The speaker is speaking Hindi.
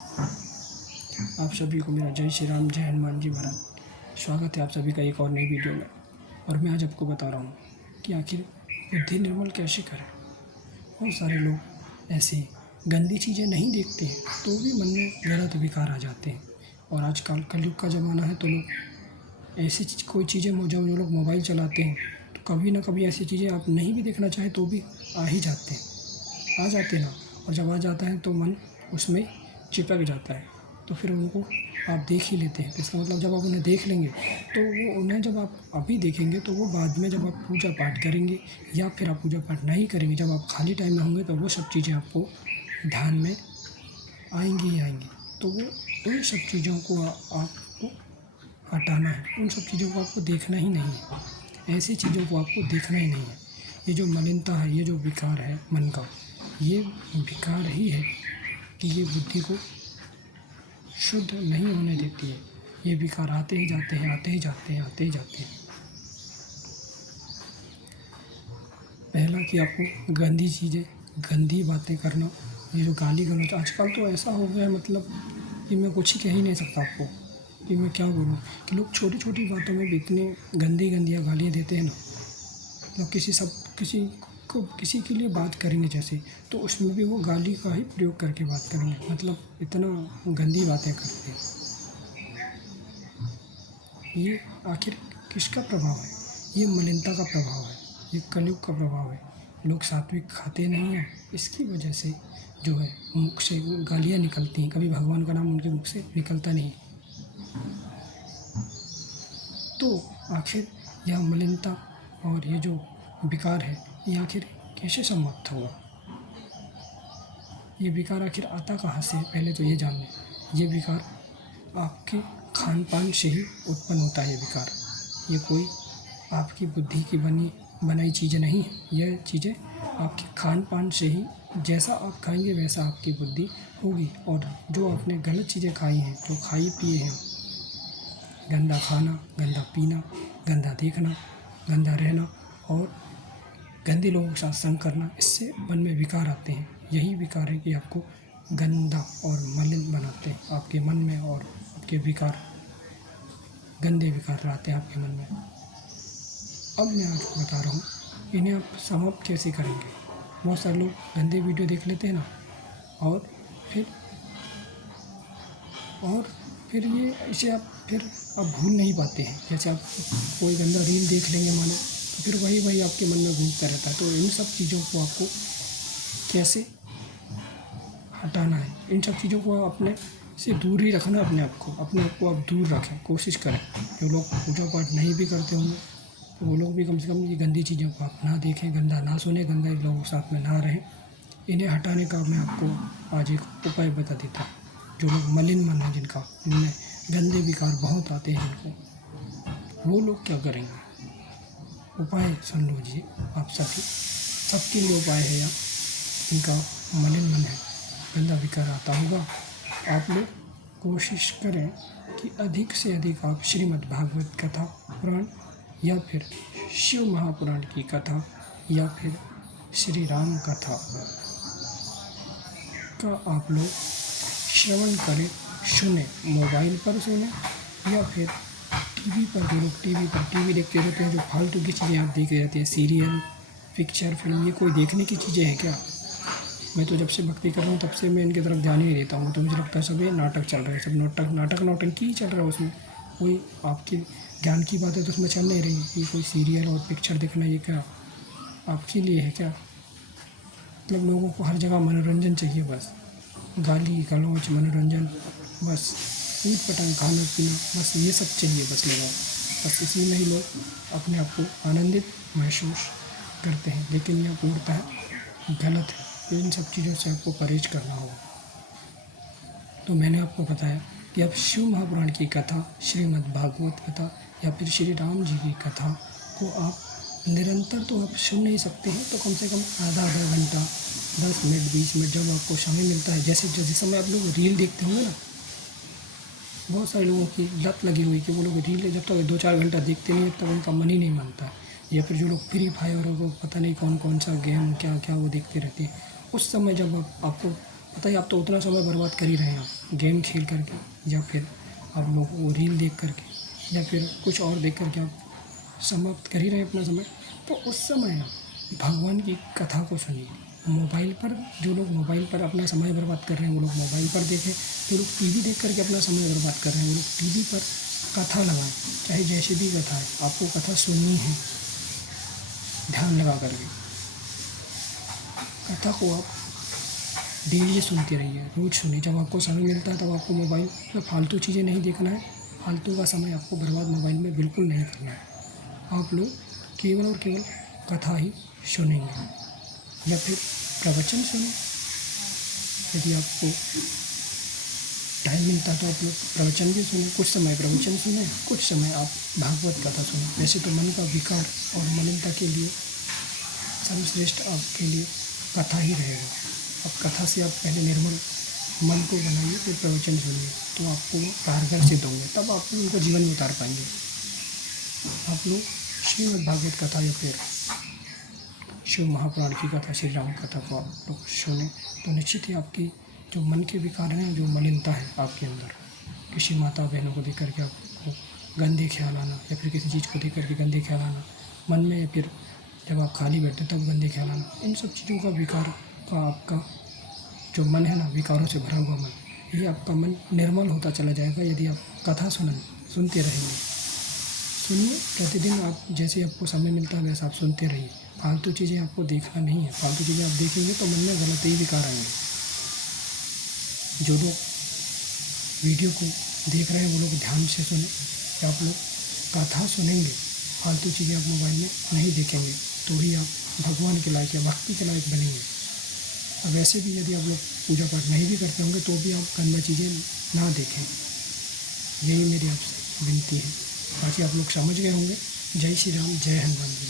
आप सभी को मेरा जय श्री राम, जय हनुमान जी महाराज। स्वागत है आप सभी का एक और नई वीडियो में। और मैं आज आपको बता रहा हूँ कि आखिर बुद्धि निर्मल कैसे करें। बहुत सारे लोग ऐसे गंदी चीज़ें नहीं देखते हैं तो भी मन में गलत विकार आ जाते हैं। और आजकल कलयुग का ज़माना है तो लोग ऐसी कोई चीज़ें जो लोग मोबाइल चलाते हैं तो कभी ना कभी ऐसी चीज़ें आप नहीं भी देखना चाहें तो भी आ ही जाते हैं, आ जाते ना। और जब आ जाता है तो मन उसमें चिपक जाता है, तो फिर उनको आप देख ही लेते हैं। तो इसका मतलब जब आप उन्हें देख लेंगे तो वो उन्हें जब आप अभी देखेंगे तो वो बाद में जब आप पूजा पाठ करेंगे या फिर आप पूजा पाठ नहीं करेंगे, जब आप खाली टाइम में होंगे तो वो सब चीज़ें आपको ध्यान में आएंगी ही आएंगी। तो वो उन सब चीज़ों को आपको हटाना है, उन सब चीज़ों को आपको देखना ही नहीं है, ऐसी चीज़ों को आपको देखना ही नहीं है। ये जो मलिनता है, ये जो विकार है मन का, ये विकार ही है कि ये बुद्धि को शुद्ध नहीं होने देती है। ये विकार आते ही जाते हैं, आते ही जाते हैं, आते ही जाते हैं। पहला कि आपको गंदी चीज़ें, गंदी बातें करना, ये जो गाली गलौज आजकल तो ऐसा हो गया है, मतलब कि मैं कुछ ही कह ही नहीं सकता आपको कि मैं क्या बोलूँ। कि लोग छोटी छोटी बातों में भी इतने गंदियाँ गालियाँ देते हैं ना। तो किसी के लिए बात करेंगे जैसे, तो उसमें भी वो गाली का ही प्रयोग करके बात करेंगे, मतलब इतना गंदी बातें करते हैं। ये आखिर किसका प्रभाव है? ये मलिनता का प्रभाव है, ये कलयुग का प्रभाव है। लोग सात्विक खाते नहीं हैं, इसकी वजह से जो है मुख से गालियाँ निकलती हैं, कभी भगवान का नाम उनके मुख से निकलता नहीं। तो आखिर यह मलिनता और ये जो विकार है, ये आखिर कैसे समाप्त होगा? ये विकार आखिर आता कहाँ से? पहले तो ये जान लें, ये विकार आपके खान पान से ही उत्पन्न होता है। ये विकार, ये कोई आपकी बुद्धि की बनाई चीज़ें नहीं है। यह चीज़ें आपके खान पान से ही, जैसा आप खाएंगे वैसा आपकी बुद्धि होगी। और जो आपने गलत चीज़ें खाई हैं, जो खाई पिए हैं, गंदा खाना, गंदा पीना, गंदा देखना, गंदा रहना और गंदे लोगों के साथ संग करना, इससे मन में विकार आते हैं। यही विकार है कि आपको गंदा और मलिन बनाते हैं। आपके मन में और आपके विकार, गंदे विकार लाते हैं आपके मन में। अब मैं आपको बता रहा हूँ इन्हें आप समाप्त कैसे करेंगे। बहुत सारे लोग गंदे वीडियो देख लेते हैं ना, और फिर ये इसे आप भूल नहीं पाते हैं। जैसे आप कोई गंदा रील देख लेंगे मानो, तो फिर वही आपके मन में घूमता रहता है। तो इन सब चीज़ों को आपको कैसे हटाना है? इन सब चीज़ों को अपने से दूर ही रखना है। अपने आप को आप दूर रखें, कोशिश करें। जो लोग पूजा पाठ नहीं भी करते होंगे तो वो लोग भी कम से कम ये गंदी चीज़ों को आप ना देखें, गंदा ना सुने, गंदे लोगों के साथ में ना रहें। इन्हें हटाने का मैं आपको आज एक उपाय बता देता हूँ। जो लोग मलिन मन है, जिनमें गंदे विकार बहुत आते हैं, जिनको, वो लोग क्या करेंगे? उपाय सुन लीजिए। आप सबके लिए उपाय है। या जिनका मलिन मन है, गंदा विकार आता होगा, आप लोग कोशिश करें कि अधिक से अधिक आप श्रीमद् भागवत कथा पुराण या फिर शिव महापुराण की कथा या फिर श्री राम कथा का आप लोग श्रवण करें, सुने। मोबाइल पर सुने या फिर टीवी पर। जो लोग टीवी देखते रहते हैं, जो फालतू की चीज़ें आप देख रहते हैं, सीरियल, पिक्चर, फिल्म, ये कोई देखने की चीज़ें हैं क्या? मैं तो जब से भक्ति कर रहा हूँ तब से मैं इनकी तरफ ध्यान ही नहीं देता हूँ। तो मुझे लगता है सब ये नाटक चल रहा है, सब नौटंकी ही चल रहा है। उसमें कोई आपकी ज्ञान की बात है तो उसमें चल नहीं रही। ये कोई सीरियल और पिक्चर देखना, ये क्या आपके लिए है क्या? मतलब लोगों को हर जगह मनोरंजन चाहिए, बस गाली गलौज, मनोरंजन, बस ऊट पटांग, खाना पीना, बस ये सब चाहिए बस लोगों को। बस इसी में ही लोग अपने आप को आनंदित महसूस करते हैं। लेकिन यह पूर्णतः गलत है। इन सब चीज़ों से आपको परहेज करना होगा। तो मैंने आपको बताया कि आप शिव महापुराण की कथा, श्रीमद् भागवत कथा या फिर श्री राम जी की कथा को आप निरंतर तो आप सुन नहीं सकते हैं, तो कम से कम आधा घंटा, 10 मिनट, 20 मिनट जब आपको समय मिलता है। जैसे समय आप लोग रील देखते होंगे ना, बहुत सारे लोगों की लत लगी हुई कि वो लोग रील जब तक 2-4 घंटा देखते नहीं तब तक उनका मन ही नहीं मानता। या फिर जो लोग फ्री फायर और पता नहीं कौन कौन सा गेम क्या क्या वो देखते रहते हैं, उस समय जब आपको पता है आप तो उतना समय बर्बाद कर ही रहे हैं, आप गेम खेल करके या फिर आप लोग वो रील देख करके या फिर कुछ और देख करके आप समाप्त कर ही रहे हैं अपना समय। तो उस समय आप भगवान की कथा को सुनिए। मोबाइल पर जो लोग मोबाइल पर अपना समय बर्बाद कर रहे हैं वो लोग मोबाइल पर देखें, जो लोग टीवी देख करके अपना समय बर्बाद कर रहे हैं वो लोग टीवी पर कथा लगाएं, चाहे जैसी भी कथा है आपको कथा सुननी है ध्यान लगा करके। कथा को आप डेली सुनते रहिए, रोज़ सुनिए। जब आपको समय मिलता है तब आपको मोबाइल पर फालतू चीज़ें नहीं देखना है, फालतू का समय आपको बर्बाद मोबाइल में बिल्कुल नहीं करना है। आप लोग केवल और केवल कथा ही सुनेंगे या फिर प्रवचन सुने। यदि आपको टाइम मिलता है तो आप लोग प्रवचन भी सुने, कुछ समय प्रवचन सुने, कुछ समय आप भागवत कथा सुने। वैसे तो मन का विकार और मलिनता के लिए सर्वश्रेष्ठ आपके लिए कथा ही रहेगा। अब कथा से आप पहले निर्मल मन को बनाइए, फिर प्रवचन सुनिए, तो आपको कारगर सिद्ध होंगे, तब आप उनको जीवन में उतार पाएंगे। आप लोग श्रीमद् भागवत कथा या फिर शिव महापुराण की कथा, श्री राम कथा को आप लोग सुने तो निश्चित ही आपकी जो मन के विकार हैं, जो मलिनता है आपके अंदर, किसी माता बहनों को देख करके आपको गंदे ख्याल आना या फिर किसी चीज़ को देख करके गंदे ख्याल आना मन में, या फिर जब आप खाली बैठते तब गंदे ख्याल आना, इन सब चीज़ों का विकार का आपका जो मन है ना, विकारों से भरा हुआ मन, ये आपका मन निर्मल होता चला जाएगा यदि आप कथा सुनते रहेंगे। सुनिए प्रतिदिन, आप जैसे आपको समय मिलता है वैसा आप सुनते रहिए। फालतू चीज़ें आपको देखना नहीं है, फालतू चीज़ें आप देखेंगे तो मन में गलत ही विकार आएंगे। जो लोग वीडियो को देख रहे हैं वो लोग ध्यान से सुने, कि आप लोग कथा सुनेंगे, फालतू चीज़ें आप मोबाइल में नहीं देखेंगे तो ही आप भगवान के लायक या भक्ति के लायक बनेंगे। और वैसे भी यदि आप लोग पूजा पाठ नहीं भी करते होंगे तो भी आप गंदा चीज़ें ना देखें, यही मेरी आपसे विनती है। बाकी आप लोग समझ गए होंगे। जय श्री राम, जय हनुमान जी।